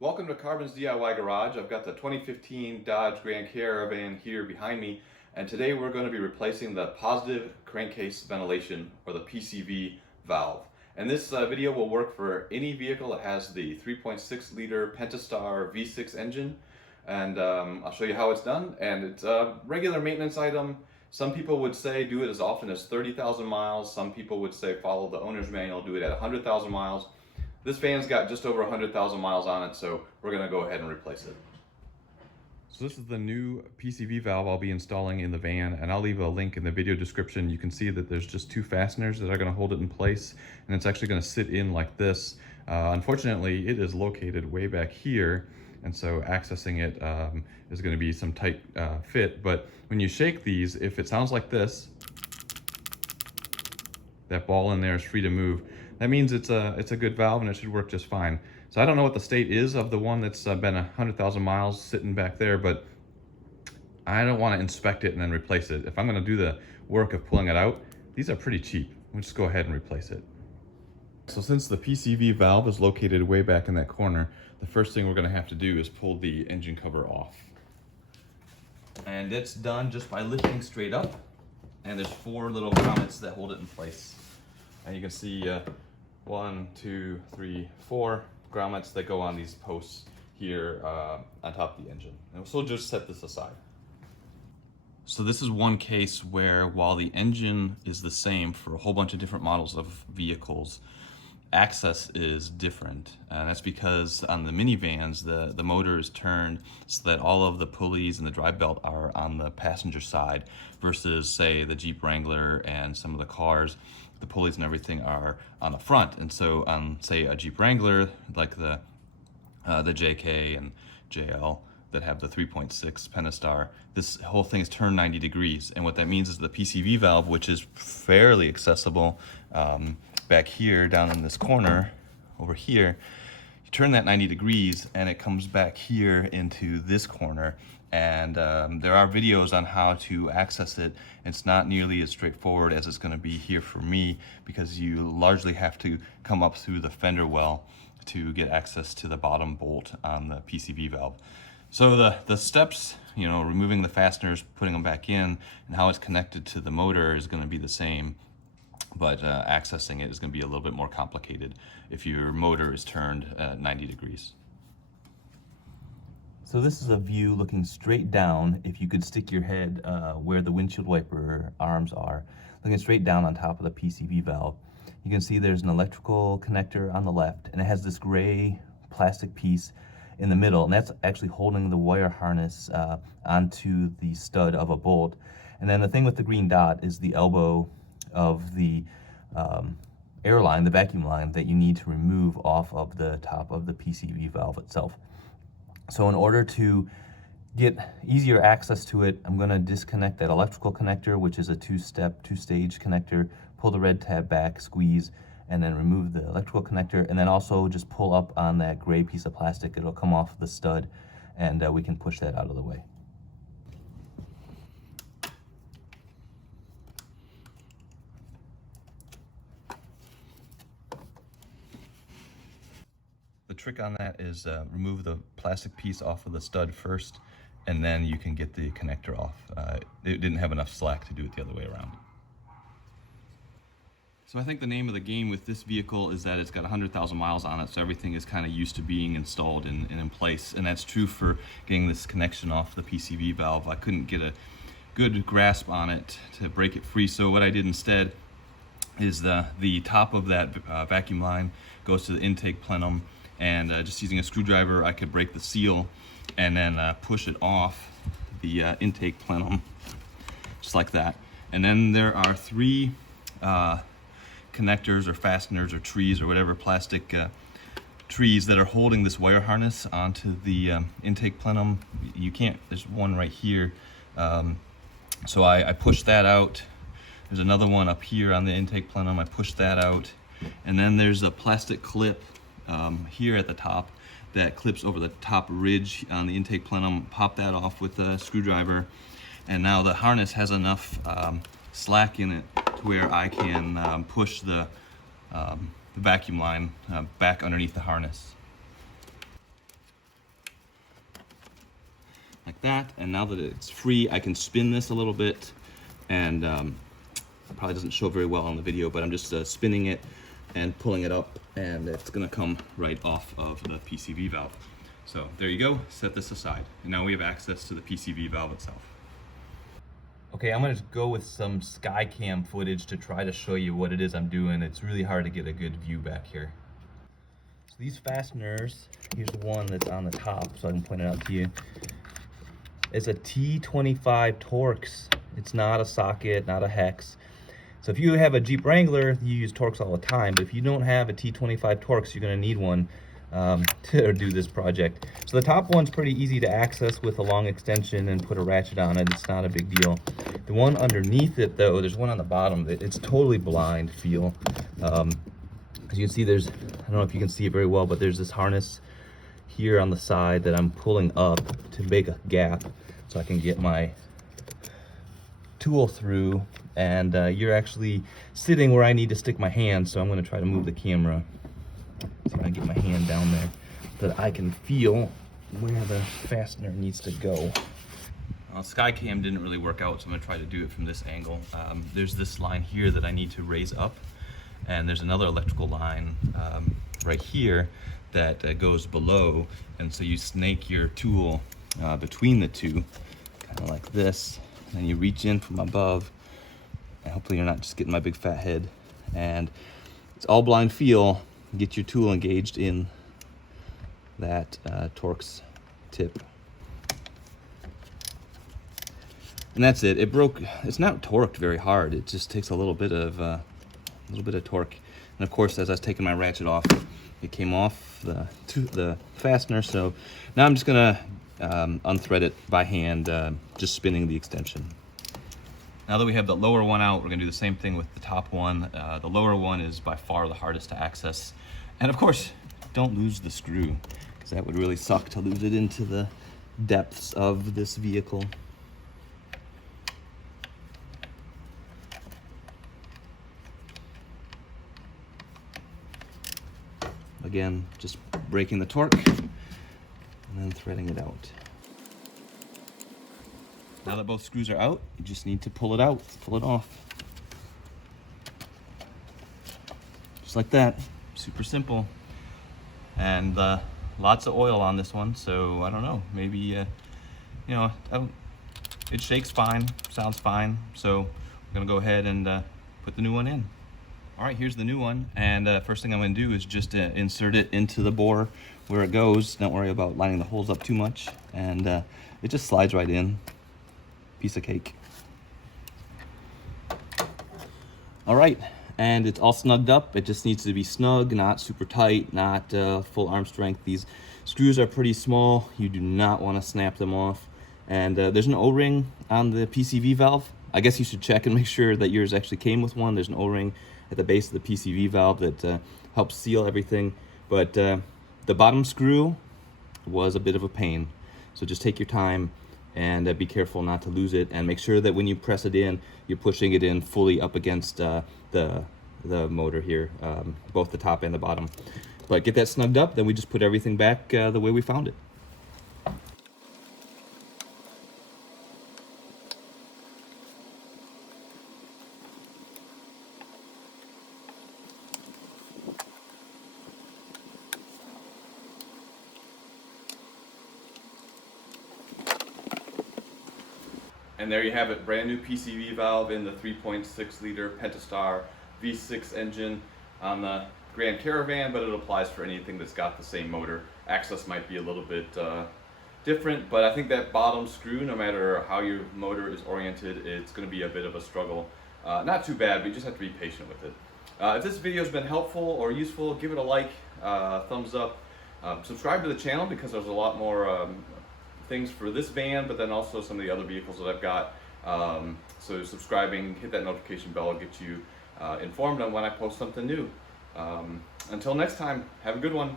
Welcome to Carbon's DIY Garage. I've got the 2015 Dodge Grand Caravan here behind me, and today we're going to be replacing the Positive Crankcase Ventilation, or the PCV valve. And this video will work for any vehicle that has the 3.6 liter Pentastar V6 engine, and I'll show you how it's done. And it's a regular maintenance item. Some people would say do it as often as 30,000 miles. Some people would say follow the owner's manual, do it at 100,000 miles. This van's got just over 100,000 miles on it, so we're gonna go ahead and replace it. So this is the new PCV valve I'll be installing in the van, and I'll leave a link in the video description. You can see that there's just two fasteners that are gonna hold it in place, and it's actually gonna sit in like this. Unfortunately, it is located way back here, and so accessing it is gonna be some tight fit, but when you shake these, if it sounds like this, that ball in there is free to move. That means it's a good valve and it should work just fine. So I don't know what the state is of the one that's been 100,000 miles sitting back there, but I don't want to inspect it and then replace it. If I'm going to do the work of pulling it out, these are pretty cheap. We'll just go ahead and replace it. So since the PCV valve is located way back in that corner, the first thing we're going to have to do is pull the engine cover off. And it's done just by lifting straight up. And there's four little grommets that hold it in place. And you can see 1, 2, 3, 4 grommets that go on these posts here on top of the engine. And so we'll just set this aside. So this is one case where, while the engine is the same for a whole bunch of different models of vehicles, access is different. And that's because on the minivans, the motor is turned so that all of the pulleys and the drive belt are on the passenger side, versus, say, the Jeep Wrangler and some of the cars, the pulleys and everything are on the front. And so on, say, a Jeep Wrangler, like the JK and JL that have the 3.6 Pentastar, this whole thing is turned 90 degrees. And what that means is the PCV valve, which is fairly accessible back here, down in this corner over here, you turn that 90 degrees and it comes back here into this corner. And there are videos on how to access it. It's not nearly as straightforward as it's going to be here for me, because you largely have to come up through the fender well to get access to the bottom bolt on the PCV valve. So the steps, removing the fasteners, putting them back in, and how it's connected to the motor is going to be the same, but accessing it is going to be a little bit more complicated if your motor is turned 90 degrees. So this is a view looking straight down. If you could stick your head where the windshield wiper arms are, looking straight down on top of the PCV valve, you can see there's an electrical connector on the left, and it has this gray plastic piece in the middle, and that's actually holding the wire harness onto the stud of a bolt. And then the thing with the green dot is the elbow of the air line, the vacuum line, that you need to remove off of the top of the PCV valve itself. So in order to get easier access to it, I'm going to disconnect that electrical connector, which is a two-stage connector, pull the red tab back, squeeze, and then remove the electrical connector, and then also just pull up on that gray piece of plastic. It'll come off the stud, and we can push that out of the way. The trick on that is remove the plastic piece off of the stud first, and then you can get the connector off. It didn't have enough slack to do it the other way around. So I think the name of the game with this vehicle is that it's got 100,000 miles on it, so everything is kind of used to being installed and in place. And that's true for getting this connection off the PCV valve. I couldn't get a good grasp on it to break it free, so what I did instead is the top of that vacuum line goes to the intake plenum, and just using a screwdriver I could break the seal and then push it off the intake plenum, just like that. And then there are three connectors or fasteners or trees or whatever, plastic trees that are holding this wire harness onto the intake plenum. You can't, there's one right here. So I pushed that out. There's another one up here on the intake plenum. I pushed that out. And then there's a plastic clip here at the top that clips over the top ridge on the intake plenum. Pop that off with a screwdriver, and now the harness has enough slack in it to where I can push the vacuum line back underneath the harness. that. And now that it's free, I can spin this a little bit, and probably doesn't show very well on the video, but I'm just spinning it and pulling it up, and it's gonna come right off of the PCV valve. So there you go, set this aside. And now we have access to the PCV valve itself. Okay, I'm gonna just go with some Skycam footage to try to show you what it is I'm doing. It's really hard to get a good view back here. So these fasteners, here's the one that's on the top, so I can point it out to you. It's a T25 Torx. It's not a socket, not a hex. So if you have a Jeep Wrangler, you use Torx all the time, but if you don't have a T25 Torx, you're gonna need one to do this project. So the top one's pretty easy to access with a long extension and put a ratchet on it. It's not a big deal. The one underneath it though, there's one on the bottom, it's totally blind feel. As you can see, I don't know if you can see it very well, but there's this harness here on the side that I'm pulling up to make a gap so I can get my tool through, and you're actually sitting where I need to stick my hand, so I'm going to try to move the camera so I can get my hand down there so that I can feel where the fastener needs to go. Skycam didn't really work out, so I'm going to try to do it from this angle. There's this line here that I need to raise up, and there's another electrical line right here that goes below, and so you snake your tool between the two, kind of like this. And you reach in from above, and hopefully you're not just getting my big fat head. And it's all blind feel. Get your tool engaged in that Torx tip. And that's it. It broke. It's not torqued very hard. It just takes a little bit of torque. And of course, as I was taking my ratchet off, it came off the fastener. So now I'm just gonna unthread it by hand, just spinning the extension. Now that we have the lower one out, we're gonna do the same thing with the top one. The lower one is by far the hardest to access. And of course, don't lose the screw, because that would really suck to lose it into the depths of this vehicle. Again, just breaking the torque and then threading it out. Now that both screws are out, you just need to pull it out, pull it off. Just like that, super simple. And lots of oil on this one, so I don't know, maybe, you know, it shakes fine, sounds fine, so I'm gonna go ahead and put the new one in. All right, here's the new one, and first thing I'm gonna do is just insert it into the bore where it goes. Don't worry about lining the holes up too much, and it just slides right in. Piece of cake. All right, and it's all snugged up. It just needs to be snug, not super tight, not full arm strength. These screws are pretty small. You do not want to snap them off. And there's an O-ring on the PCV valve. I guess you should check and make sure that yours actually came with one. There's an O-ring at the base of the PCV valve that helps seal everything. But the bottom screw was a bit of a pain. So just take your time and be careful not to lose it, and make sure that when you press it in, you're pushing it in fully up against the motor here, both the top and the bottom. But get that snugged up, then we just put everything back the way we found it. And there you have it, brand new PCV valve in the 3.6 liter Pentastar V6 engine on the Grand Caravan, but it applies for anything that's got the same motor. Access might be a little bit different, but I think that bottom screw, no matter how your motor is oriented, it's going to be a bit of a struggle. Not too bad, but you just have to be patient with it. If this video has been helpful or useful, give it a like, thumbs up, subscribe to the channel because there's a lot more things for this van, but then also some of the other vehicles that I've got. So subscribing, hit that notification bell, will get you informed on when I post something new. Until next time, have a good one.